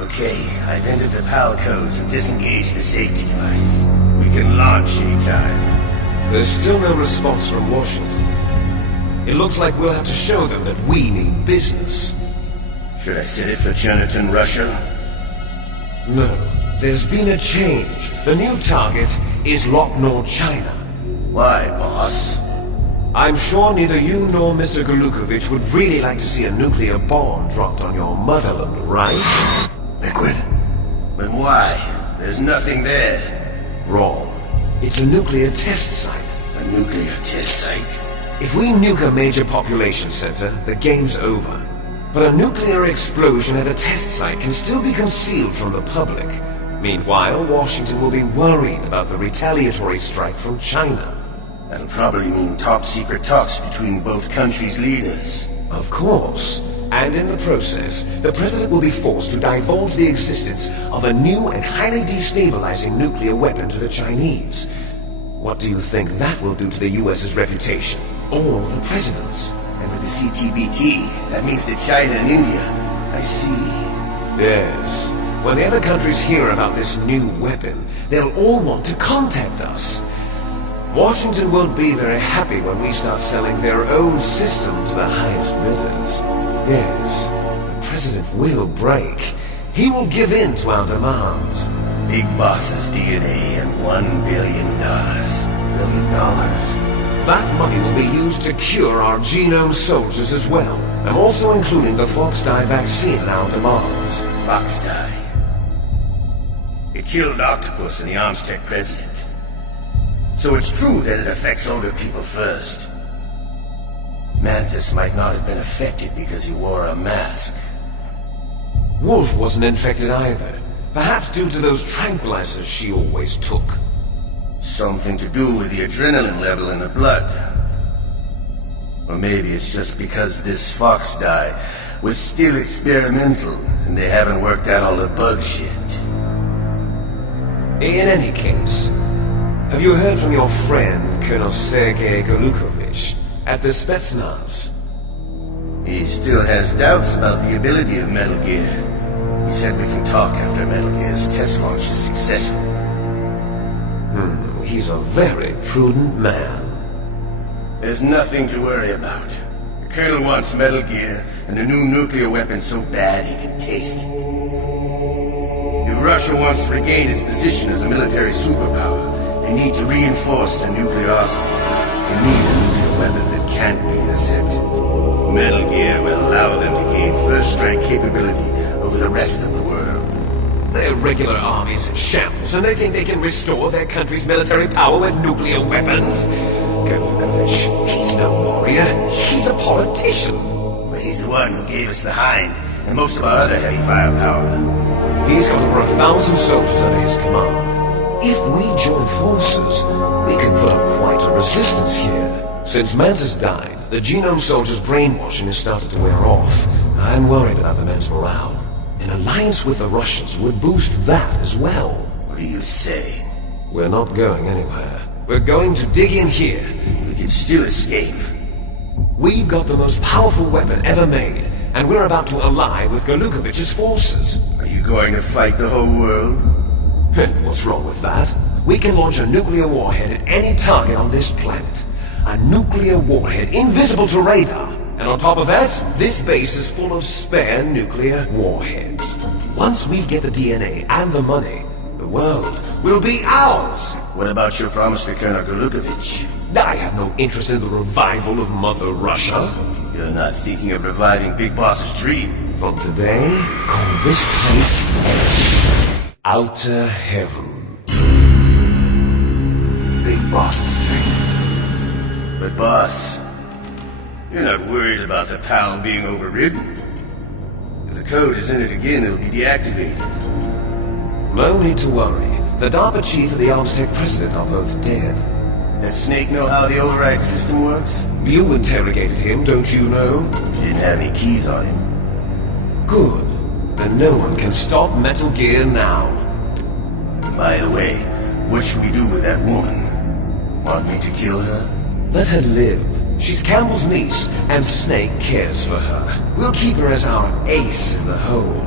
Okay, I've entered the PAL codes and disengaged the safety device. We can launch anytime. There's still no response from Washington. It looks like we'll have to show them that we mean business. Should I set it for Jonathan, Russia? No. There's been a change. The new target is Locknor, China. Why, boss? I'm sure neither you nor Mr. Golukovich would really like to see a nuclear bomb dropped on your motherland, right? Liquid? But why? There's nothing there. Wrong. It's a nuclear test site. A nuclear test site? If we nuke a major population center, the game's over. But a nuclear explosion at a test site can still be concealed from the public. Meanwhile, Washington will be worried about the retaliatory strike from China. That'll probably mean top-secret talks between both countries' leaders. Of course. And in the process, the President will be forced to divulge the existence of a new and highly destabilizing nuclear weapon to the Chinese. What do you think that will do to the US's reputation? Or the President's? And with the CTBT, that means that China and India. I see. Yes. When the other countries hear about this new weapon, they'll all want to contact us. Washington won't be very happy when we start selling their own system to the highest bidders. Yes, the President will break. He will give in to our demands. Big Boss's DNA and $1 billion. That money will be used to cure our genome soldiers as well, and also including the Fox-Die vaccine and our demands. Fox-Die? It killed Octopus and the Armstech president. So it's true that it affects older people first. Mantis might not have been affected because he wore a mask. Wolf wasn't infected either. Perhaps due to those tranquilizers she always took. Something to do with the adrenaline level in the blood. Or maybe it's just because this Fox-Die was still experimental and they haven't worked out all the bug shit. In any case, have you heard from your friend, Colonel Sergei Golukovich, at the Spetsnaz? He still has doubts about the ability of Metal Gear. He said we can talk after Metal Gear's test launch is successful. He's a very prudent man. There's nothing to worry about. The Colonel wants Metal Gear and a new nuclear weapon so bad he can taste it. If Russia wants to regain its position as a military superpower, they need to reinforce their nuclear arsenal. They need a nuclear weapon that can't be intercepted. Metal Gear will allow them to gain first strike capability over the rest of the world. Their regular army's in shambles, and they think they can restore their country's military power with nuclear weapons? Golukovich, he's no warrior. He's a politician. But he's the one who gave us the Hind, and most of our other heavy firepower. He's got over 1,000 soldiers under his command. If we join forces, we can put up quite a resistance here. Since Mantis died, the genome soldiers' brainwashing has started to wear off. I'm worried about the men's morale. An alliance with the Russians would boost that as well. What are you saying? We're not going anywhere. We're going to dig in here. We can still escape. We've got the most powerful weapon ever made, and we're about to ally with Golukovich's forces. Are you going to fight the whole world? What's wrong with that? We can launch a nuclear warhead at any target on this planet. A nuclear warhead invisible to radar. And on top of that, this base is full of spare nuclear warheads. Once we get the DNA and the money, the world will be ours! What about your promise to Colonel Golukovich? I have no interest in the revival of Mother Russia. You're not thinking of reviving Big Boss's dream. From today, call this place Outer Heaven. Big Boss's dream. But boss, you're not worried about the PAL being overridden. If the code is in it again, it'll be deactivated. No need to worry. The DARPA chief and the Armstech president are both dead. Does Snake know how the override system works? You interrogated him, don't you know? He didn't have any keys on him. Good. Then no one can stop Metal Gear now. By the way, what should we do with that woman? Want me to kill her? Let her live. She's Campbell's niece, and Snake cares for her. We'll keep her as our ace in the hole.